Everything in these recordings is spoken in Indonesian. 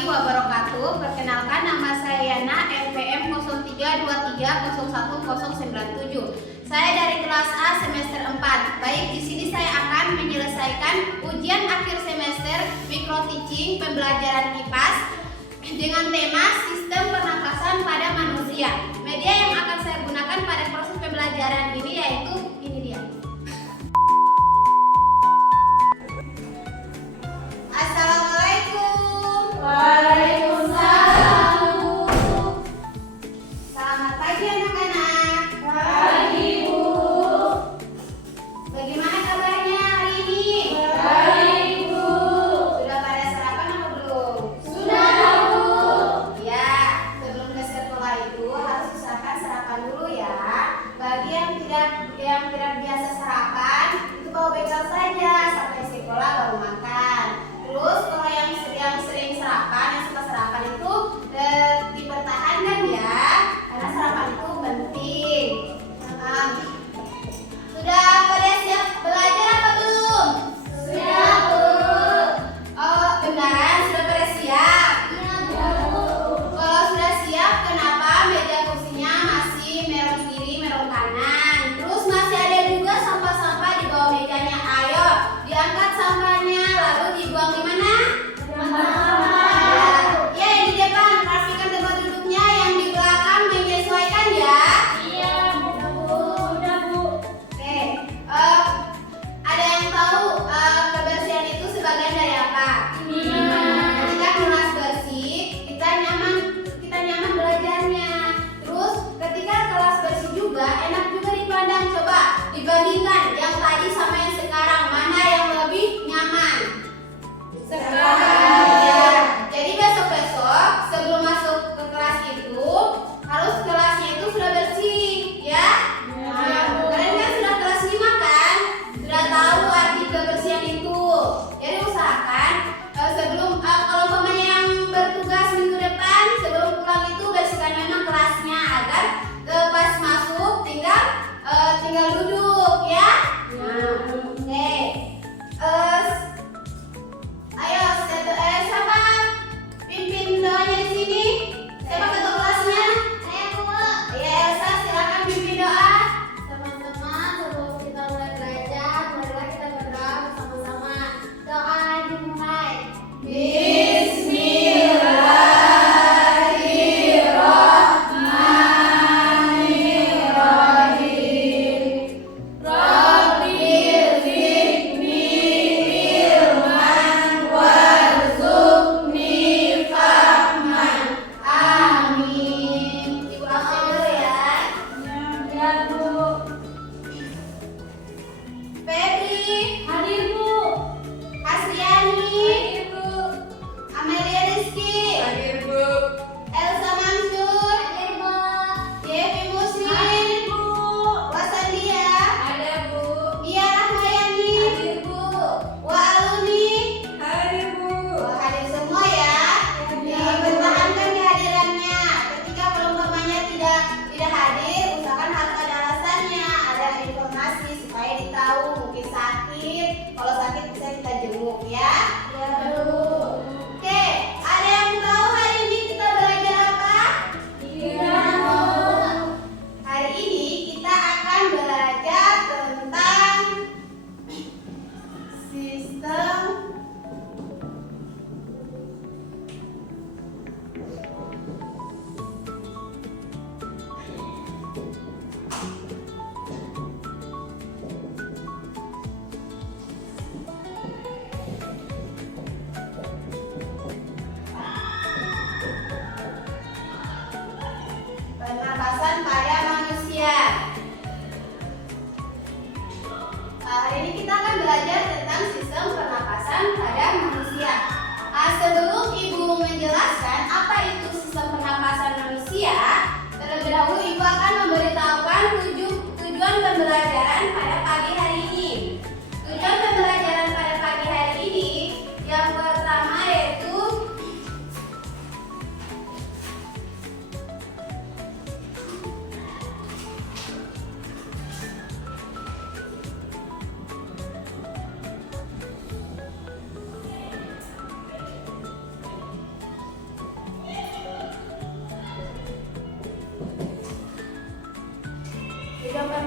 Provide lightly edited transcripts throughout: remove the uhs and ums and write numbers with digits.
warahmatullahi wabarakatuh. Perkenalkan, nama saya Yana, NPM 0323011097. Saya dari kelas A semester 4. Baik, di sini saya akan menyelesaikan ujian akhir semester micro teaching pembelajaran IPAS dengan tema sistem pernapasan pada manusia. Media yang akan saya gunakan pada proses pembelajaran ini yaitu ini dia. Assalamualaikum. Waalaikumsalam. Selamat pagi anak-anak. Pagi, Bu. Bagaimana kabarnya hari ini? Baik, Bu. Sudah pada sarapan atau belum? Sudah, Bu. Ya, sebelum ke sekolah itu harus usahakan sarapan dulu ya. Bagi yang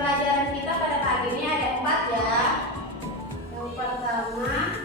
pembelajaran kita pada pagi ini ada 4 ya. Yang pertama,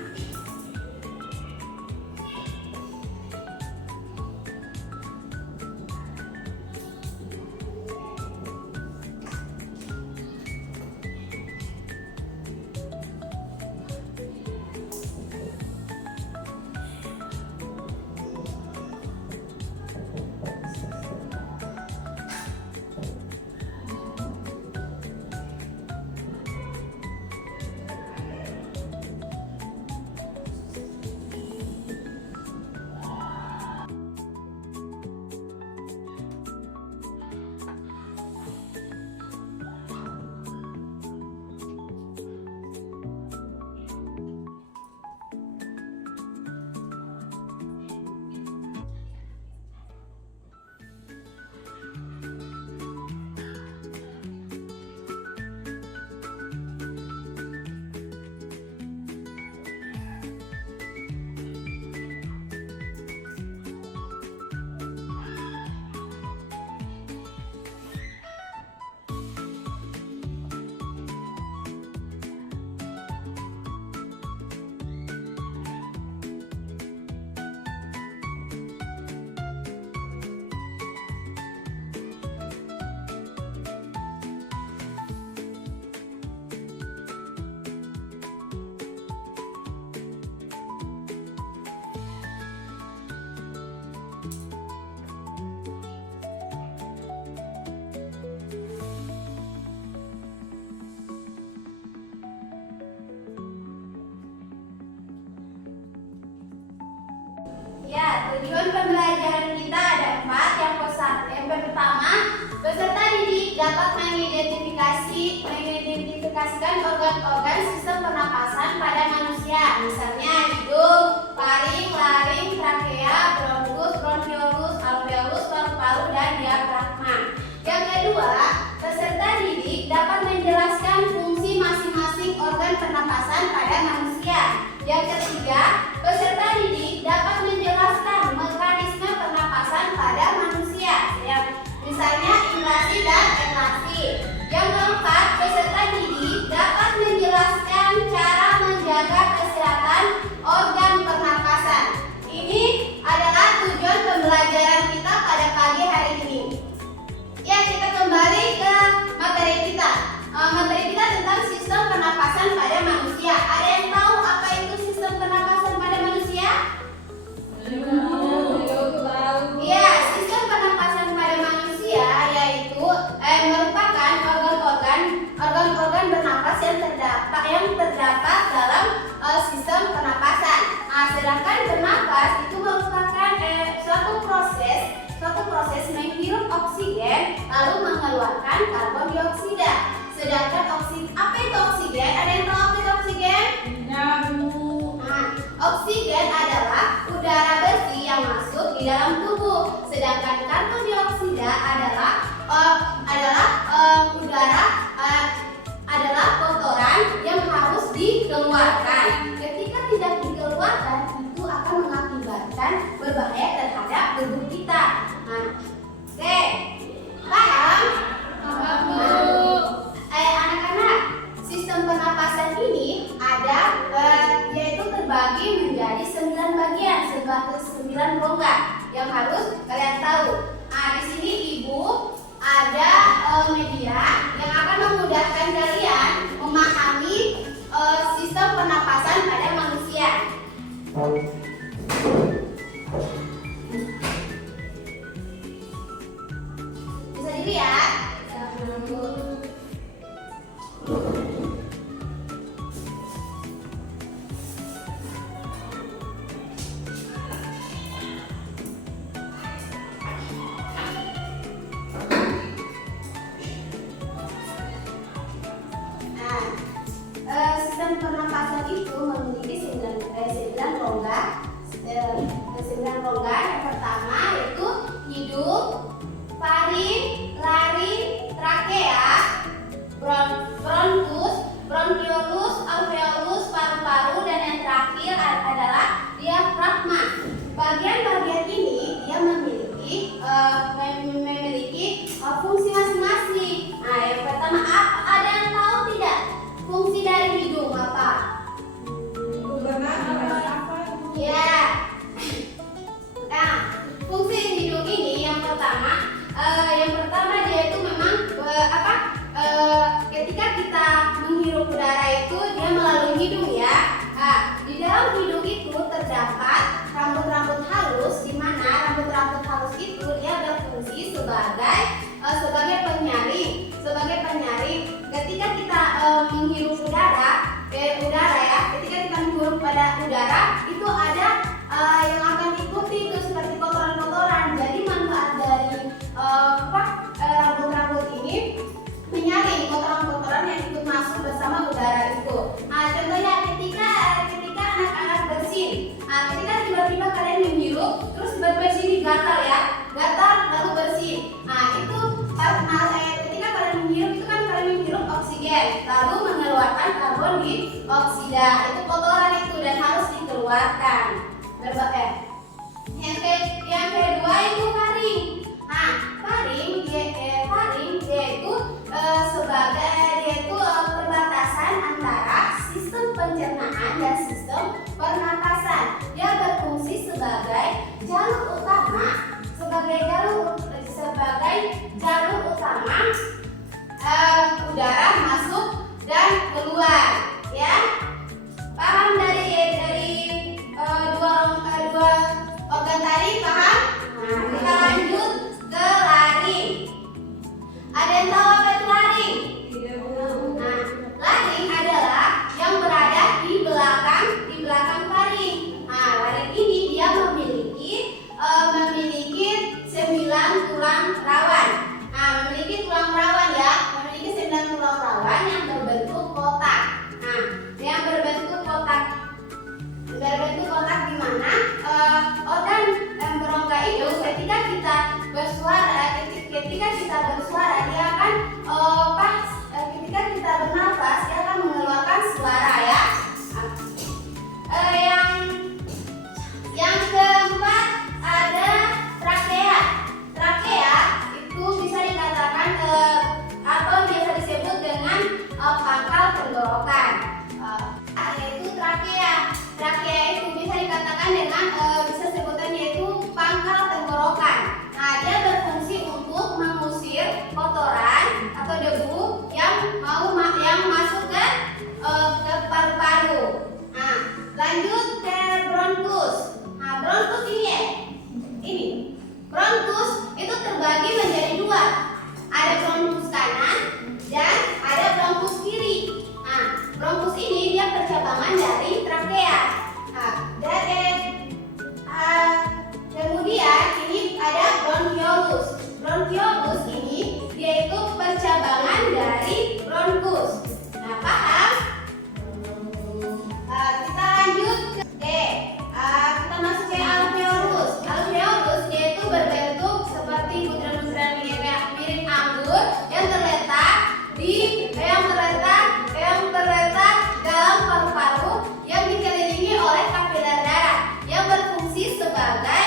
ya, tujuan pembelajaran kita ada 4. Yang pertama, peserta didik dapat mengidentifikasikan organ-organ sistem pernapasan pada manusia, misalnya hidung, laring, trakea, bronkus, bronkiolus, alveolus, paru-paru, dan diafragma. Yang kedua, peserta didik dapat menjelaskan fungsi masing-masing organ pernapasan pada manusia. Yang ketiga, peserta didik dapat menjelaskan mekanisme pernapasan pada manusia, misalnya inhalasi dan ekhalasi. Yang keempat, peserta didik dapat menjelaskan cara menjaga kesehatan organ pernapasan. Ini adalah tujuan pembelajaran kita pada pagi hari ini. Ya, kita kembali ke materi kita. Materi kita tentang sistem pernapasan pada manusia. Ada yang tahu apa itu sistem pernapasan pada manusia? Ya, sistem pernapasan pada manusia yaitu merupakan organ-organ bernapas yang terdapat dalam sistem pernapasan. Sedangkan bernapas itu merupakan suatu proses menghirup oksigen lalu mengeluarkan karbon dioksida. Sedangkan apa itu oksigen? Ada yang tahu apa itu oksigen? Oksigen adalah udara bersih yang masuk di dalam tubuh. Sedangkan karbon dioksida adalah kotoran yang harus dikeluarkan. Ketika tidak dikeluarkan, itu akan mengakibatkan berbahaya terhadap tubuh kita. Oke, paham? Anak-anak, sistem pernapasan ini yaitu terbagi menjadi 9 bagian, 9 rongga yang harus kalian tahu. Di sini Ibu ada media yang akan memudahkan kalian memahami sistem pernapasan pada manusia. Bisa dilihat? Sistem pernapasan itu memiliki 9 rongga. 9 rongga. Yang pertama yaitu hidung, faring, laring, trakea, bronkus, bronkiolus, alveolus, paru-paru, dan yang terakhir adalah diafragma. Bagian-bagian ini dia memiliki fungsi masing-masing. Yang pertama apa jalur utama udara masuk dan keluar, ya. Paham dari dua organ tadi, paham? Nah, kita lanjut ke laring. Ada yang tahu apa itu laring? Nah, laring adalah yang berada di belakang faring. Nah, laring ini dia memiliki 9 tulang rawan. Nah, memiliki tulang rawan, ya. Memiliki 9 tulang rawan yang berbentuk kotak. Nah, yang berbentuk kotak di mana organ berongga itu ketika kita bersuara dia akan ketika kita bernafas dia akan mengeluarkan suara, ya. Yang keempat ada trakea. Trakea itu bisa dikatakan atau biasa disebut dengan pangkal tenggorokan. Yaitu trakea. Trakea itu bisa dikatakan dengan bisa sebutannya itu pangkal tenggorokan. Nah, dia berfungsi untuk mengusir kotoran atau debu yang masuk ke paru-paru. Nah, lanjut ke bronkus. Nah, bronkus ini bronkus itu terbagi menjadi 2. Ada bronkus kanan dan ada bronkus kiri. Nah, bronkus ini dia percabangan dari trakea. Nah, kemudian ini ada bronkiolus. Bronkiolus ini dia itu percabangan dari bronkus. Nah, paham? Kita lanjut ke kita masuk ke alveolus. Alveolus dia itu berbentuk seperti butiran-butiran mirip anggur yang terletak dalam paru-paru yang dikelilingi oleh kapiler darah yang berfungsi sebagai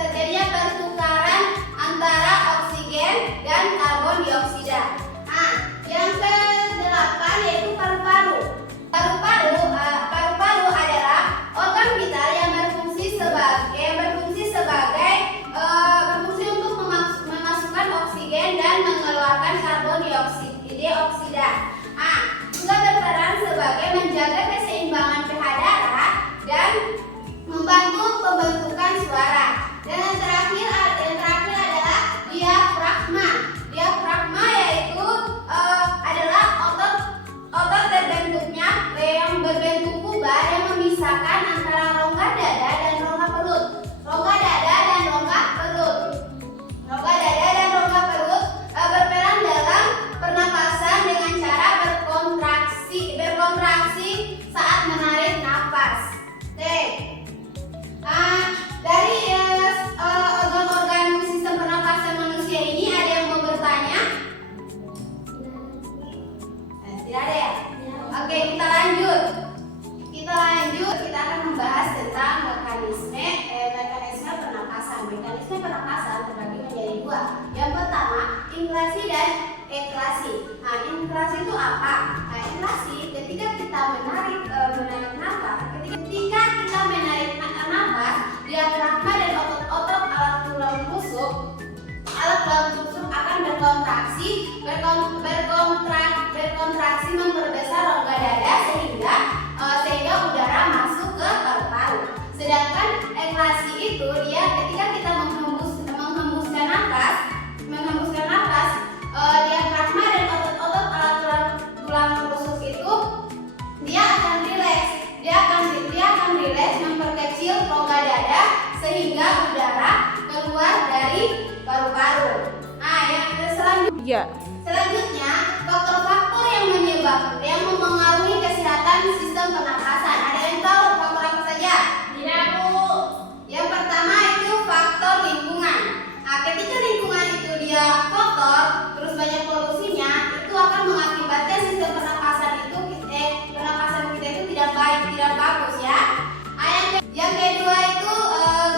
terjadinya pertukaran antara oksigen dan karbon dioksida. Nah, yang ke-8 yaitu paru-paru. Paru-paru adalah organ vital yang berfungsi untuk memasukkan oksigen dan mengeluarkan karbon dioksida. Juga berperan sebagai menjaga keseimbangan pH darah dan membantu pembentukan suara. Dan yang terakhir adalah diafragma. Diafragma yaitu adalah otot terbentuknya yang berbentuk kubar yang memisahkan antara rongga dada dan rongga perut. Rongga dada dan rongga perut berperan dalam pernapasan dengan cara berkontraksi saat menarik nafas. Dari organ-organ sistem pernapasan manusia ini ada yang mau bertanya? Tidak ada, ya? Oke, kita lanjut. Kita akan membahas tentang mekanisme pernapasan. Mekanisme pernapasan terbagi menjadi 2. Yang pertama, inflasi dan eklasi. Nah, inflasi itu apa? Nah, inflasi ketika kita menarik nafas. Ketika kita menarik nafas, diafragma dan otot-otot alat tulang rusuk akan berkontraksi memperbesar rongga dada sehingga udara masuk ke paru-paru. Sedangkan eklasi itu dia ketika kita menghembuskan nafas, diafragma dan otot-otot alat tulang rusuk itu dia akan rileks memperkecil rongga dada sehingga udara keluar dari paru-paru. Nah, yang selanjutnya faktor-faktor yang mempengaruhi kesehatan sistem pernapasan. Ada yang tahu faktor apa saja? Tidak, Bu. Yang pertama itu faktor lingkungan. Nah, ketika lingkungan itu dia kotor, terus banyak polusinya, itu akan mengakibatkan sistem pernapasan kita itu tidak baik, tidak bagus, ya. Yang kedua itu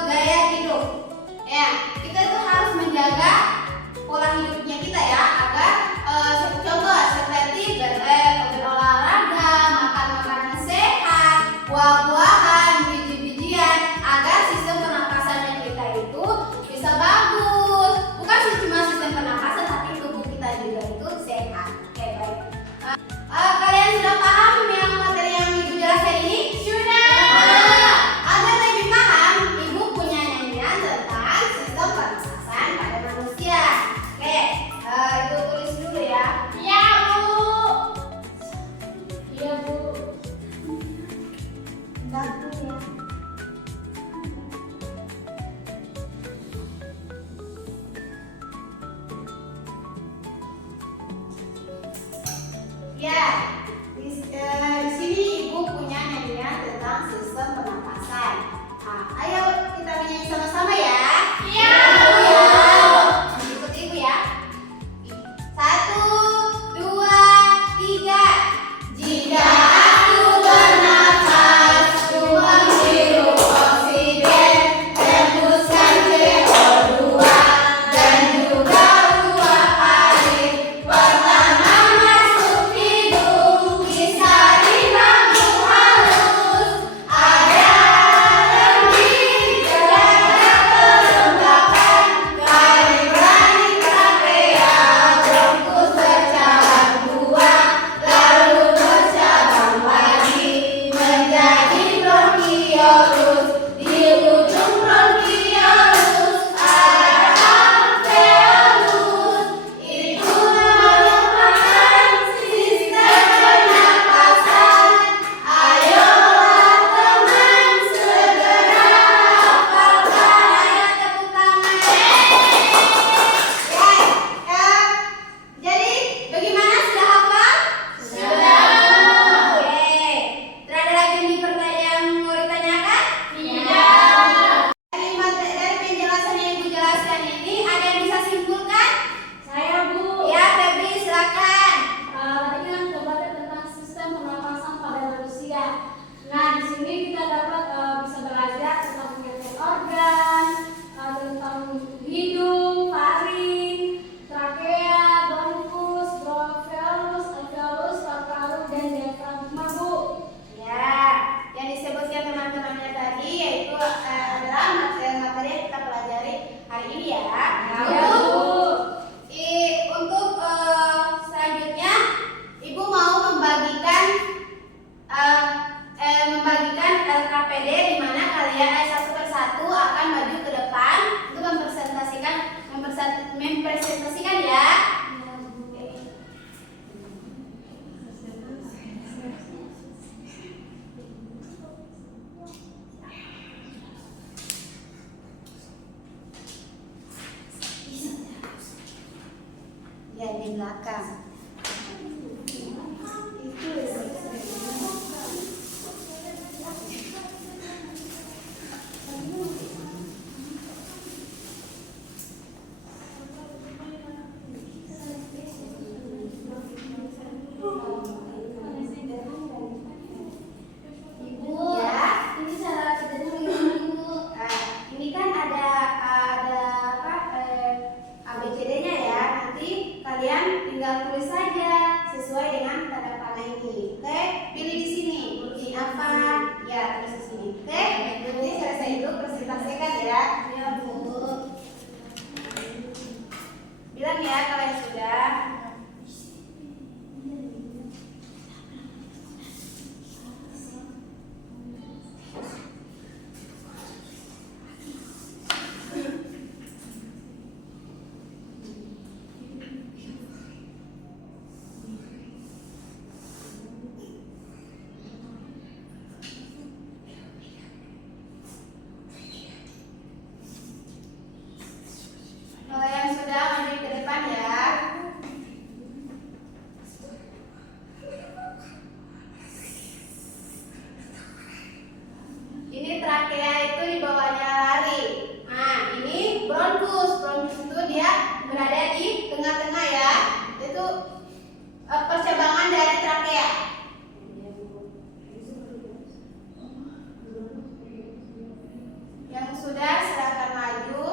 gaya hidup. Ya, kita itu harus menjaga pola hidupnya kita, ya, agar contoh seperti berolahraga, makan makanan sehat, Ya, di sini Ibu punya nyanyian tentang sistem pernapasan. Nah, ayo kita nyanyi sama-sama ya. Iya. Ikuti Ibu ya. 1, 2, 3. Jika aku bernafas, ku menghirup oksigen, hembuskan CO2 dan juga uap air. Pertama masuk hidung, bisa di lambung halus. Ada lembik, jaga kelembapan, kalibrasi trakea, bronkus bercabang dua, lalu bercabang lagi menjadi bronkiolus. Di ujung bronkiolus ada alveolus. Itu merupakan sistem pernapasan. Ayolah teman, segera hafalkan. Tepuk tangan. Jadi bagaimana, sudah hafal? Sudah. Oke. Ada lagi nih pertanyaan yang mau ditanyakan? Tidak. Dari penjelasan yang Ibu jelaskan ini, ada yang bisa simpulkan? Saya, Bu. Ya, Febri, silakan. Tadi kan debatnya tentang sistem pernapasan pada manusia. Nah, di sini kita dapat bisa belajar tentang pengertian organ, tentang hidung, faring, trakea, bronkus, bronkiolus, alveolus, paru-paru, dan diafragma, Bu. Ya, yang disebutkan teman-temannya tadi yaitu adalah materi-materi yang kita pelajari hari ini ya. Ya, Bu. Untuk selanjutnya, Ibu mau membagikan LKPD di mana kalian satu persatu akan maju ke depan untuk mempresentasikan ya. Ya, di belakang. Ibu, ya, ini cara kerjanya bagaimana, Ibu? Ini kan ada apa? ABCD-nya ya. Nanti kalian tinggal tulis saja sesuai dengan tanda panah ini. Oke, pilih di sini. Ini apa? Ya, tulis di sini. Oke, nanti selesai itu presentasikan ya. Ya, Bu. Bilang ya kalau yang sudah. Kalau yang sudah maju ke depan ya. Ini trakea itu di bawahnya lari. Nah, ini bronkus. Bronkus itu dia berada di tengah-tengah ya. Itu percabangan dari trakea. Yang sudah silakan maju.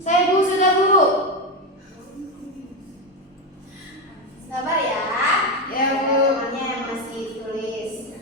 Saya Bu, sudah Bu. Sabar ya. Ya Bu. Temannya yang masih tulis.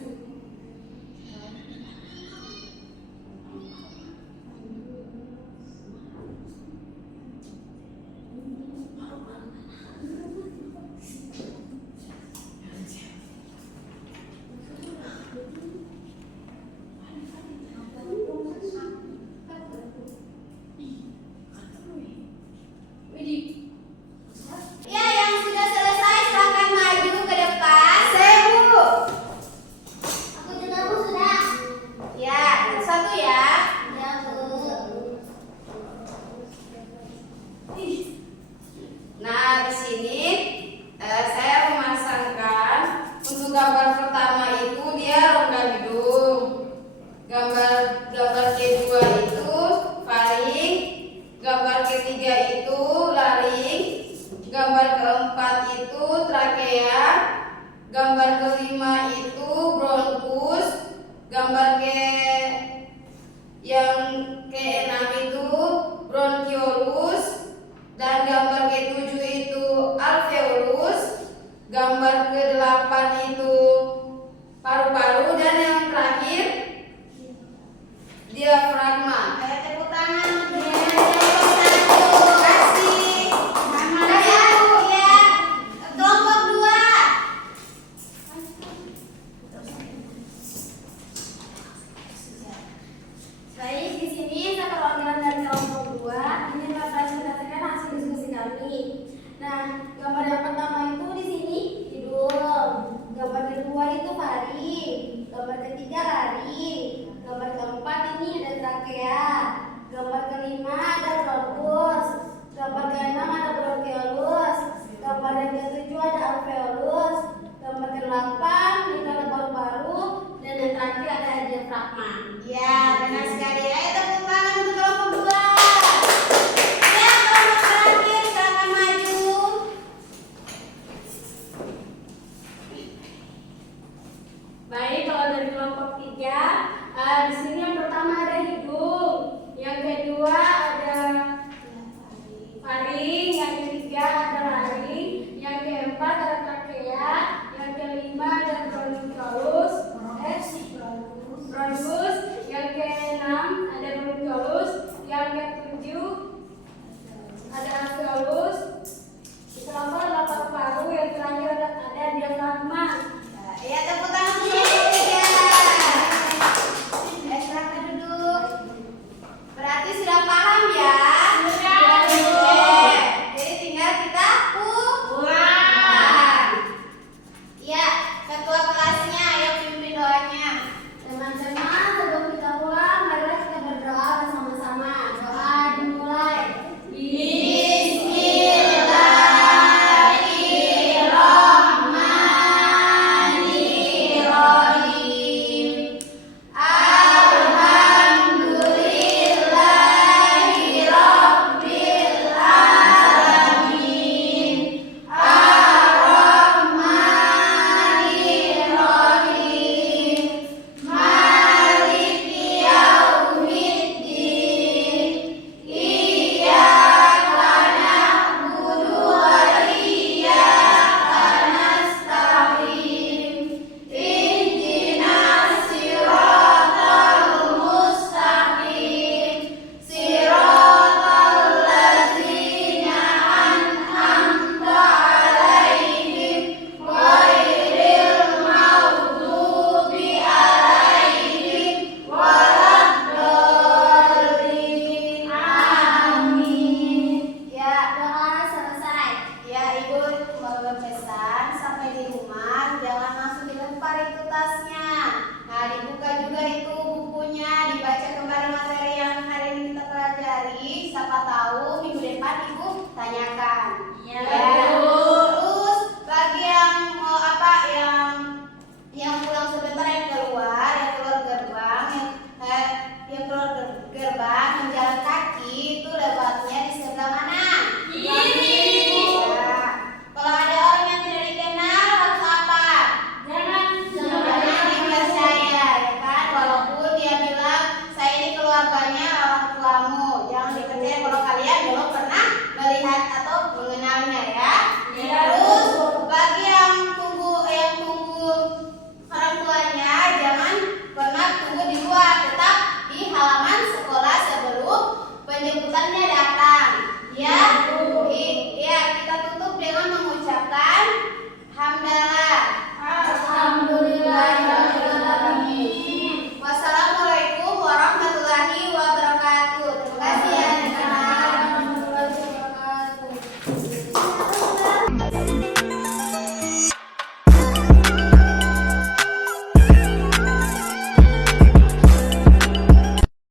Gambar yang ke-6 itu bronchiolus, dan gambar ke-7 itu alveolus, gambar ke-8 itu paru-paru, dan yang terakhir diafragma. Ayo tepuk tangan untuk terima kasih. Ya, kelompok 2. Baik, di sini saya perwakilan dari kelompok 2 ingin mempresentasikan hasil diskusi kami. Nah, gambar yang pertama itu di sini hidung, gambar kedua itu pari, gambar ketiga lari, gambar keempat ini ada trakea, gambar kelima ada bronkus, gambar keenam ada bronkiolus, gambar yang ketujuh ada alveolus, gambar ke-8 itu ada paru-paru, dan yang terakhir ada diafragma. Ya, benar sekali. Ayo